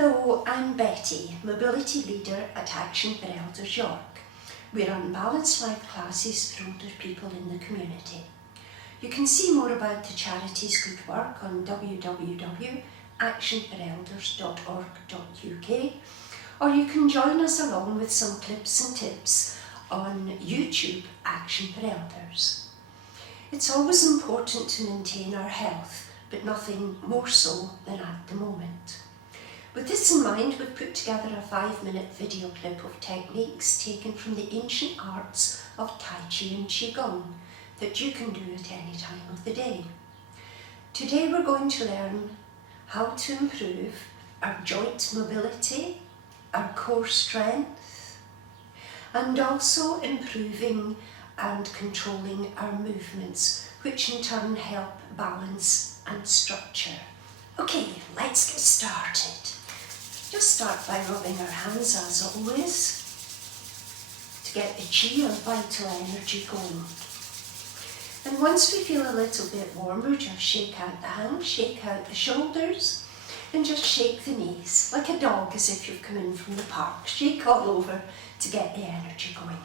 Hello, I'm Betty, Mobility Leader at Action for Elders York. We run balanced life classes for older people in the community. You can see more about the charity's good work on www.actionforelders.org.uk, or you can join us along with some clips and tips on YouTube Action for Elders. It's always important to maintain our health, but nothing more so than at the moment. With this in mind, we've put together a 5-minute video clip of techniques taken from the ancient arts of Tai Chi and Qigong that you can do at any time of the day. Today we're going to learn how to improve our joint mobility, our core strength, and also improving and controlling our movements, which in turn help balance and structure. Okay, let's get started. Just start by rubbing our hands as always to get the chi or vital energy going. And once we feel a little bit warmer, just shake out the hands, shake out the shoulders, and just shake the knees like a dog, as if you've come in from the park. Shake all over to get the energy going.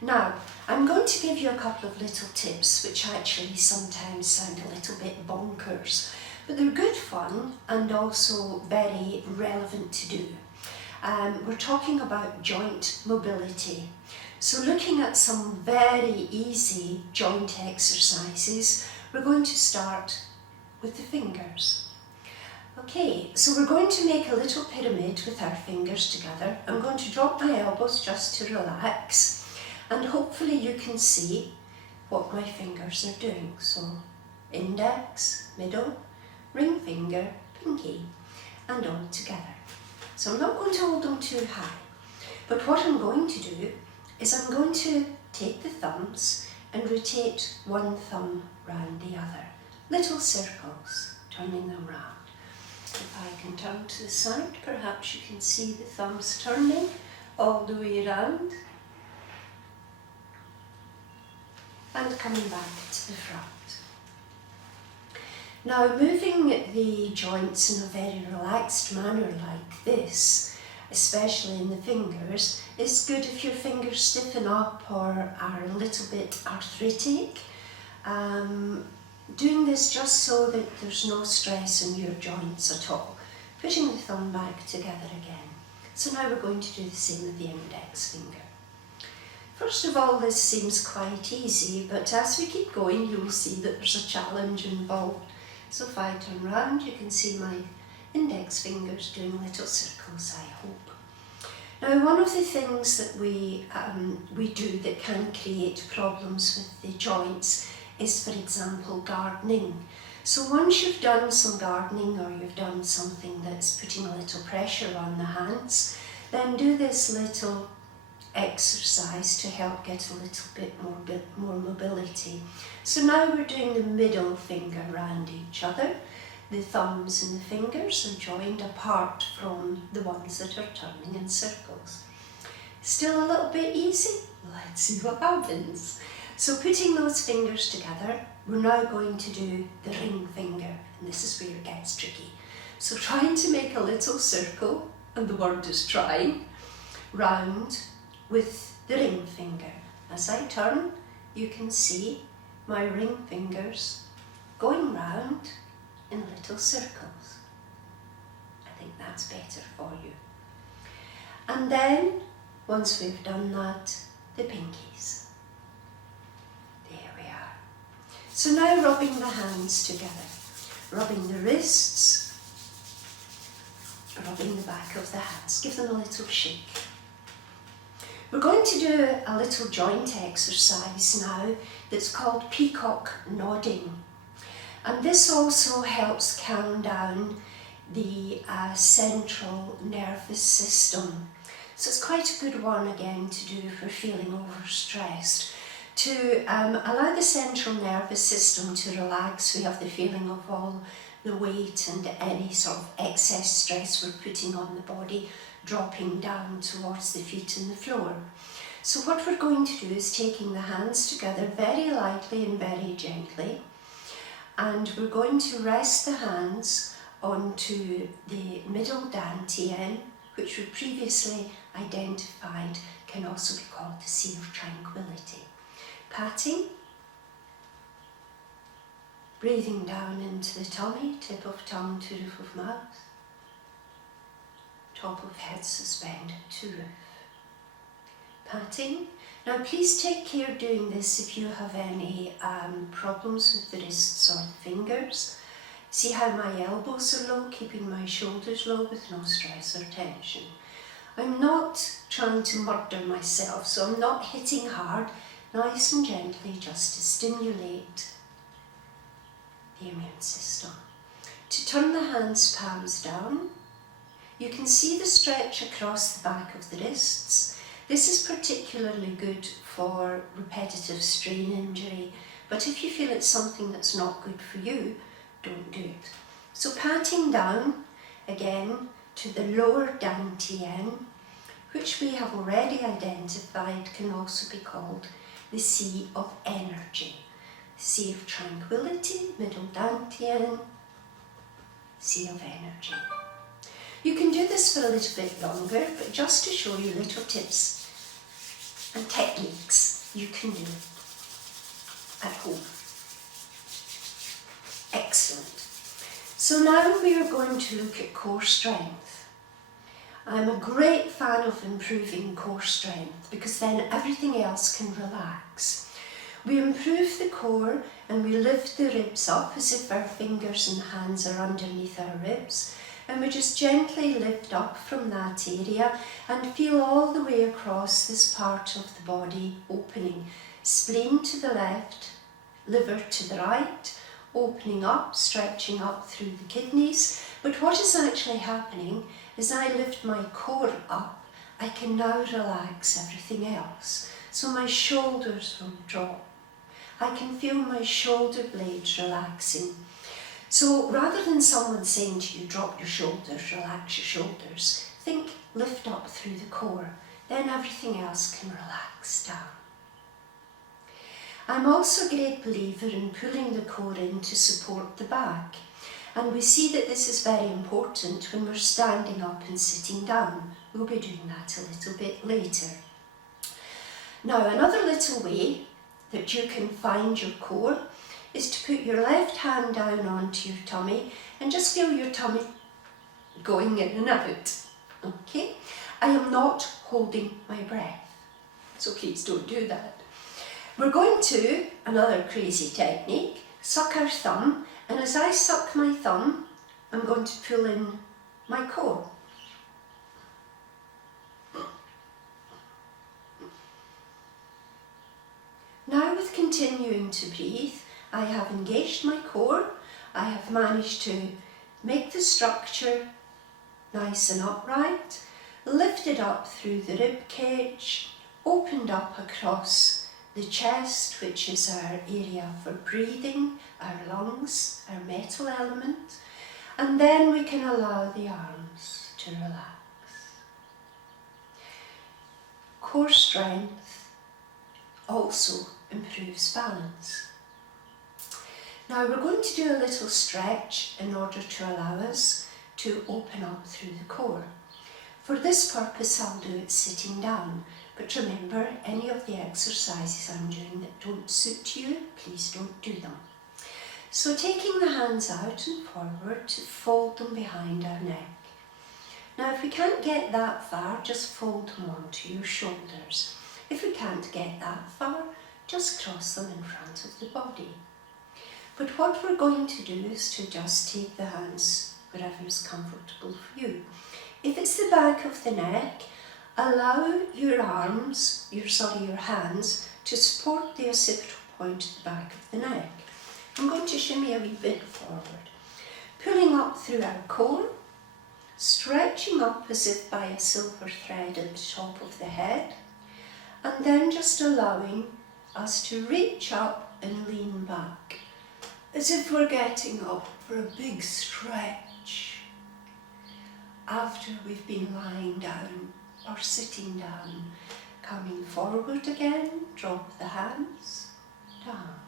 Now, I'm going to give you a couple of little tips which actually sometimes sound a little bit bonkers, but they're good fun and also very relevant to do. We're talking about joint mobility. So looking at some very easy joint exercises, we're going to start with the fingers. Okay, so we're going to make a little pyramid with our fingers together. I'm going to drop my elbows just to relax, and hopefully you can see what my fingers are doing. So index, middle, ring finger, pinky, and all together. So I'm not going to hold them too high, but what I'm going to do is I'm going to take the thumbs and rotate one thumb round the other. Little circles, turning them round. If I can turn to the side, perhaps you can see the thumbs turning all the way around and coming back to the front. Now, moving the joints in a very relaxed manner like this, especially in the fingers, is good if your fingers stiffen up or are a little bit arthritic. Doing this just so that there's no stress in your joints at all. Putting the thumb back together again. So now we're going to do the same with the index finger. First of all, this seems quite easy, but as we keep going, you will see that there's a challenge involved. So if I turn round, you can see my index fingers doing little circles, I hope. Now, one of the things that we do that can create problems with the joints is, for example, gardening. So once you've done some gardening or you've done something that's putting a little pressure on the hands, then do this little exercise to help get a little bit more mobility. So now we're doing the middle finger around each other. The thumbs and the fingers are joined apart from the ones that are turning in circles. Still a little bit easy? Let's see what happens. So putting those fingers together, we're now going to do the ring finger, and this is where it gets tricky. So trying to make a little circle, and the word is trying, round with the ring finger. As I turn, you can see my ring fingers going round in little circles. I think that's better for you. And then, once we've done that, the pinkies. There we are. So now rubbing the hands together, rubbing the wrists, rubbing the back of the hands. Give them a little shake. We're going to do a little joint exercise now that's called Peacock nodding. And this also helps calm down the central nervous system. So it's quite a good one again to do if we're feeling overstressed. To allow the central nervous system to relax, we have the feeling of all the weight and any sort of excess stress we're putting on the body dropping down towards the feet and the floor. So what we're going to do is taking the hands together very lightly and very gently, and we're going to rest the hands onto the middle dantian, which we previously identified can also be called the Sea of Tranquility. Patting, breathing down into the tummy, tip of tongue to roof of mouth, top of head suspended to roof. Patting. Now please take care doing this if you have any problems with the wrists or the fingers. See how my elbows are low, keeping my shoulders low with no stress or tension. I'm not trying to murder myself, so I'm not hitting hard, nice and gently, just to stimulate the immune system. To turn the hands palms down, you can see the stretch across the back of the wrists. This is particularly good for repetitive strain injury, but if you feel it's something that's not good for you, don't do it. So patting down again to the lower dantian, which we have already identified can also be called the Sea of Energy. Sea of Tranquility, middle dantian, Sea of Energy. You can do this for a little bit longer, but just to show you little tips and techniques you can do at home. Excellent. So now we are going to look at core strength. I'm a great fan of improving core strength because then everything else can relax. We improve the core and we lift the ribs up as if our fingers and hands are underneath our ribs, and we just gently lift up from that area and feel all the way across this part of the body opening. Spleen to the left, liver to the right, opening up, stretching up through the kidneys. But what is actually happening is I lift my core up, I can now relax everything else. So my shoulders will drop. I can feel my shoulder blades relaxing. So rather than someone saying to you, drop your shoulders, relax your shoulders, think lift up through the core. Then everything else can relax down. I'm also a great believer in pulling the core in to support the back. And we see that this is very important when we're standing up and sitting down. We'll be doing that a little bit later. Now, another little way that you can find your core is to put your left hand down onto your tummy and just feel your tummy going in and out. Okay? I am not holding my breath, so please don't do that. We're going to, another crazy technique, suck our thumb, and as I suck my thumb, I'm going to pull in my core. Now with continuing to breathe, I have engaged my core, I have managed to make the structure nice and upright, lifted up through the rib cage, opened up across the chest, which is our area for breathing, our lungs, our metal element, and then we can allow the arms to relax. Core strength also improves balance. Now we're going to do a little stretch in order to allow us to open up through the core. For this purpose I'll do it sitting down, but remember, any of the exercises I'm doing that don't suit you, please don't do them. So taking the hands out and forward to fold them behind our neck. Now if we can't get that far, just fold them onto your shoulders. If we can't get that far, just cross them in front of the body. But what we're going to do is to just take the hands wherever is comfortable for you. If it's the back of the neck, allow your arms, your hands, to support the occipital point at the back of the neck. I'm going to shimmy a wee bit forward, pulling up through our core, stretching up as if by a silver thread at the top of the head, and then just allowing us to reach up and lean back, as if we're getting up for a big stretch after we've been lying down or sitting down. Coming forward again, drop the hands, down.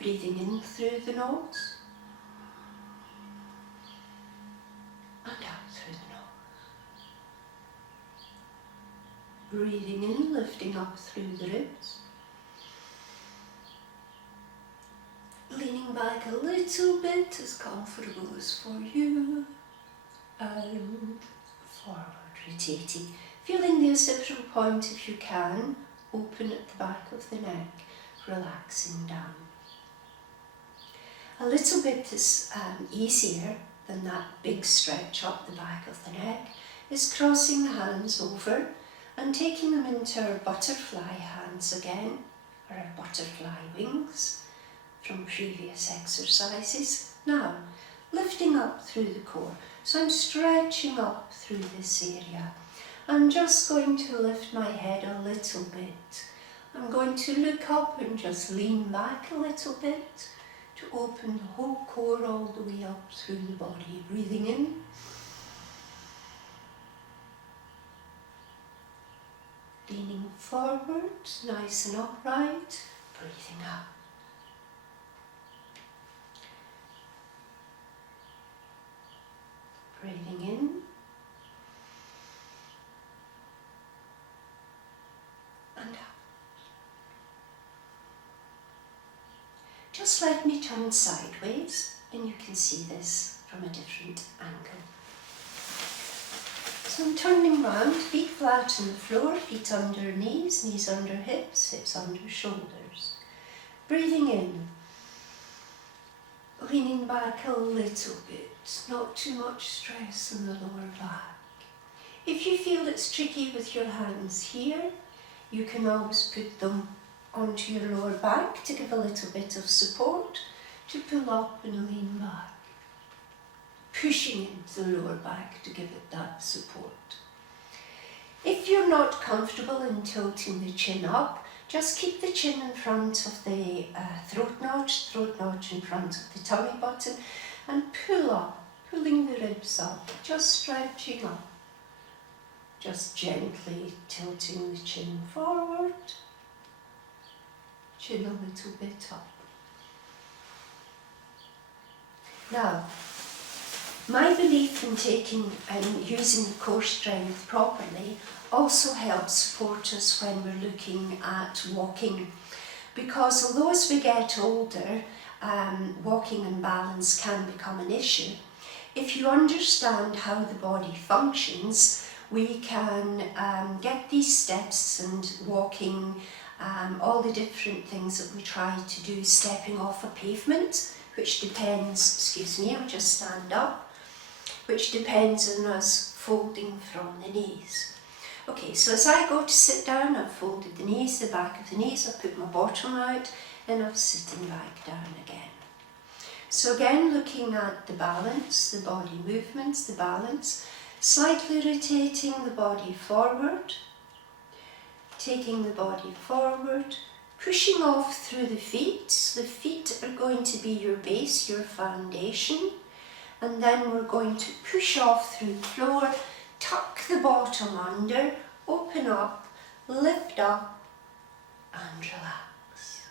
Breathing in through the nose, Breathing in, lifting up through the ribs. Leaning back a little bit, as comfortable as for you. And forward, rotating. Feeling the occipital point if you can. Open at the back of the neck, relaxing down. A little bit is easier than that big stretch up the back of the neck is crossing the hands over and taking them into our butterfly hands again, or our butterfly wings from previous exercises. Now, lifting up through the core. So I'm stretching up through this area. I'm just going to lift my head a little bit. I'm going to look up and just lean back a little bit to open the whole core all the way up through the body. Breathing in. Leaning forward, nice and upright. Breathing up. Breathing in. And up. Just let me turn sideways and you can see this from a different angle. So I'm turning round, feet flat on the floor, feet under knees, knees under hips, hips under shoulders. Breathing in, leaning back a little bit, not too much stress in the lower back. If you feel it's tricky with your hands here, you can always put them onto your lower back to give a little bit of support, to pull up and lean back. Pushing into the lower back to give it that support. If you're not comfortable in tilting the chin up, just keep the chin in front of the throat notch in front of the tummy button, and pull up, pulling the ribs up, just stretching up. Just gently tilting the chin forward, chin a little bit up. Now, my belief in taking and using the core strength properly also helps support us when we're looking at walking, because although as we get older, walking and balance can become an issue, if you understand how the body functions, we can get these steps and walking, all the different things that we try to do, stepping off a pavement, which depends, excuse me, I'll just stand up, which depends on us folding from the knees. Okay, so as I go to sit down, I've folded the knees, the back of the knees, I've put my bottom out, and I'm sitting back down again. So again, looking at the balance, the body movements, the balance, slightly rotating the body forward, taking the body forward, pushing off through the feet. The feet are going to be your base, your foundation, and then we're going to push off through the floor, tuck the bottom under, open up, lift up, and relax.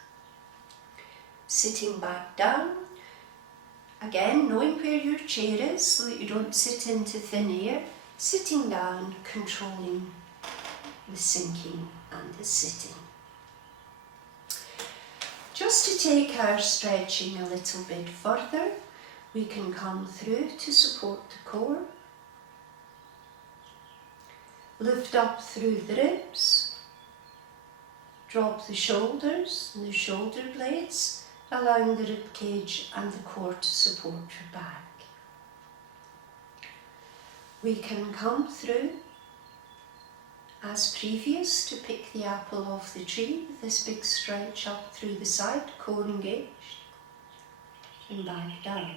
Sitting back down. Again, knowing where your chair is so that you don't sit into thin air, sitting down, controlling the sinking and the sitting. Just to take our stretching a little bit further, we can come through to support the core. Lift up through the ribs, drop the shoulders and the shoulder blades, allowing the rib cage and the core to support your back. We can come through as previous to pick the apple off the tree with this big stretch up through the side, core engaged, and back down.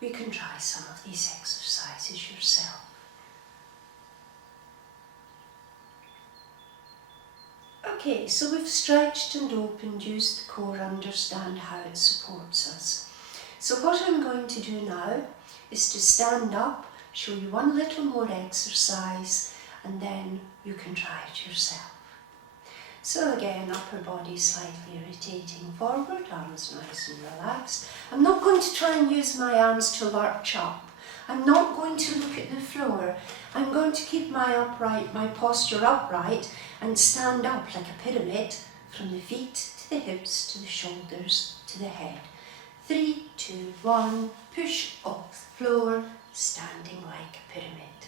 You can try some of these exercises yourself. Okay, so we've stretched and opened, used the core, understand how it supports us. So what I'm going to do now is to stand up, show you one little more exercise, and then you can try it yourself. So again, upper body slightly rotating forward, arms nice and relaxed. I'm not going to try and use my arms to lurch up. I'm not going to look at the floor. I'm going to keep my posture upright and stand up like a pyramid from the feet to the hips to the shoulders to the head. 3, 2, 1, push off the floor, standing like a pyramid.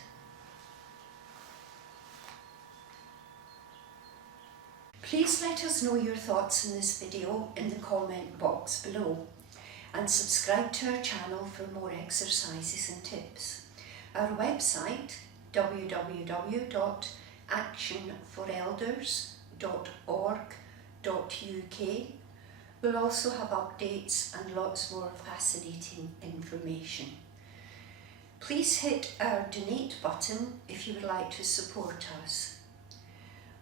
Please let us know your thoughts on this video in the comment box below, and subscribe to our channel for more exercises and tips. Our website www.actionforelders.org.uk will also have updates and lots more fascinating information. Please hit our donate button if you would like to support us.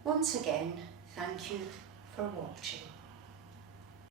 Once again, thank you for watching.